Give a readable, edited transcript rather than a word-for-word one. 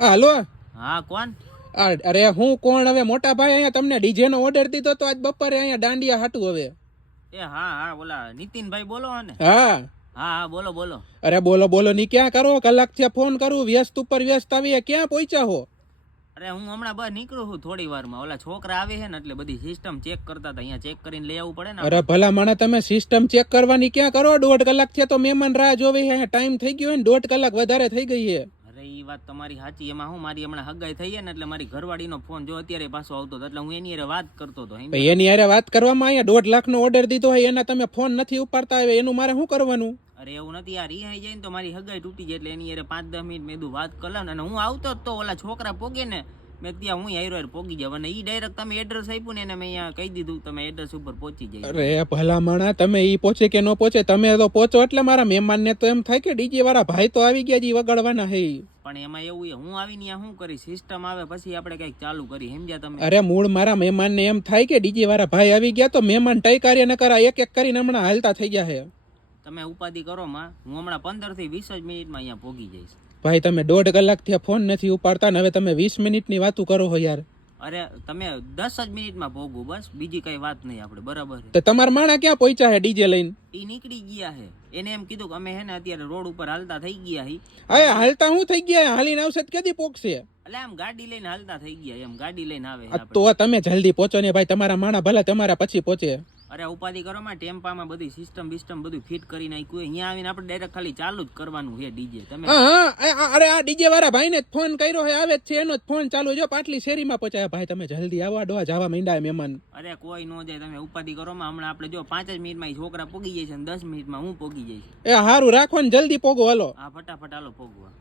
હાલો. હા કોણ? અરે હું કોણ હવે મોટા ભાઈ, અહીંયા તમને ડીજે નો ઓર્ડર દીધો તો આજ બપોરે અહીંયા દાંડિયા હાટું હવે. એ હા હા ઓલા નીતિનભાઈ બોલો ને? હા હા હા બોલો બોલો. અરે બોલો બોલો ની ક્યાં કરો, કલાક થી ફોન કરું, વ્યસ્ત ઉપર વ્યસ્ત આવી, ક્યાં પહોંચ્યા હો? અરે હું હમણાં બહાર નીકળું છું થોડી વારમાં, ઓલા છોકરા આવે છે ને એટલે બધી સિસ્ટમ ચેક કરતા હતા, અહીંયા ચેક કરીને લઈ આવવું પડે ને. અરે ભલા માણા, તમે સિસ્ટમ ચેક કરવાની ક્યાં કરો, 1.5 કલાક થી તો મહેમાન રાહ જોવે છે, ટાઈમ થઈ ગયો ને 1.5 કલાક વધારે થઈ ગઈ છે. અરે એ વાત તમારી સાચી, એમાં હું મારી હમણાં હગાઈ થઈ ને એટલે મારી ઘરવાળીનો ફોન જો અત્યારે પાછો આવતો હતો એટલે હું એની હારે વાત કરતો હતો. એની હારે વાત કરવામાં અહીંયા 1.5 લાખ નો ઓર્ડર દીધો હોય, એના તમે ફોન નથી ઉપાડતા, હવે એનું મારે શું કરવાનું? અરે એવું નથી યાર, ઈ આઈ જાય ને તો મારી હગાઈ તૂટી જાય એટલે એની હારે 5-10 મિનિટ મેં કીધું વાત કરી લઉં ને, અને હું આવતો જ તો ઓલા છોકરા પોગે ને મેં ત્યાં હું હાઈરો પોગી જાવ, અને ઈ ડાયરેક્ટ તમે એડ્રેસ આપ્યું ને એને મેં અહીંયા કહી દીધું તમે એડ્રેસ ઉપર પહોંચી જાય. અરે ભલા માણા, તમે ઈ પહોંચે કે ન પહોંચે, તમે તો પહોંચો એટલે મારા મહેમાન ને તો એમ થાય કે ડીજે વાળા ભાઈ તો આવી ગયા જી વગાડવાના હે. પણ એમાં એવું હું આવીને શું કરી, સિસ્ટમ આવે પછી આપણે કઈક ચાલુ કરી, સમજ્યા તમે? અરે મૂળ મારા મહેમાન ને એમ થાય કે ડીજે વાળા ભાઈ આવી ગયા તો મહેમાન ટઈ કાર્ય ન કરા, એક એક કરીને હમણાં હાલતા થઈ ગયા છે. તમે ઉપાધિ કરો માં, હું હમણાં 15 થી 20 જ મિનિટમાં અહીંયા પહોંચી જઈશ. ભાઈ તમે 1.5 કલાક થી ફોન નથી ઉપાડતા ને હવે તમે 20 મિનિટની વાતું કરો છો યાર. અરે તમે 10 જ મિનિટમાં પહોંચું, બસ બીજી કઈ વાત નહીં આપણે, બરાબર? તો તમારા માણા ક્યાં પહોંચ્યા હે ડીજે લઈને? ઈ નીકળી ગયા હે, એને એમ કીધું કે અમે હે ને અત્યારે રોડ ઉપર હાલતા થઈ ગયા હી. અરે હાલતા હું થઈ ગયા, હાલીને આવશે તો કેદી પોકશે? એટલે આમ ગાડી લઈને હાલતા થઈ ગયા, એમ ગાડી લઈને આવે તો તમે જલ્દી પહોંચો ને ભાઈ, તમારા માણા ભલે તમારા પછી પહોંચે. અરે ઉપાધિ કરો માં, ટેમ્પામાં બધી સિસ્ટમ બિસ્ટમ બધું ફિટ કરી નાખ્યું, અહીંયા આવીને આપણે ડાયરેક્ટ ખાલી ચાલુ જ કરવાનું છે ડીજે. તમે અરે આ ડીજે વાળા ભાઈ ને ફોન કર્યો છે, આવે જ છે, એનો જ ફોન ચાલુ, જો પાટલી શેરીમાં પહોંચાય. ભાઈ તમે જલ્દી આવો, ડોવા જવા માંડ્યા મહેમાન. અરે કોઈ નો જાય, તમે ઉપાધિ કરો માં, હમણાં આપણે જો 5 જ મિનિટમાં છોકરા પોગી જાય છે, 10 મિનિટમાં હું પોગી જઈશ. એ હારું રાખો ને, જલ્દી પોગો, હાલો. હા ફટાફટ હાલો પોગવા.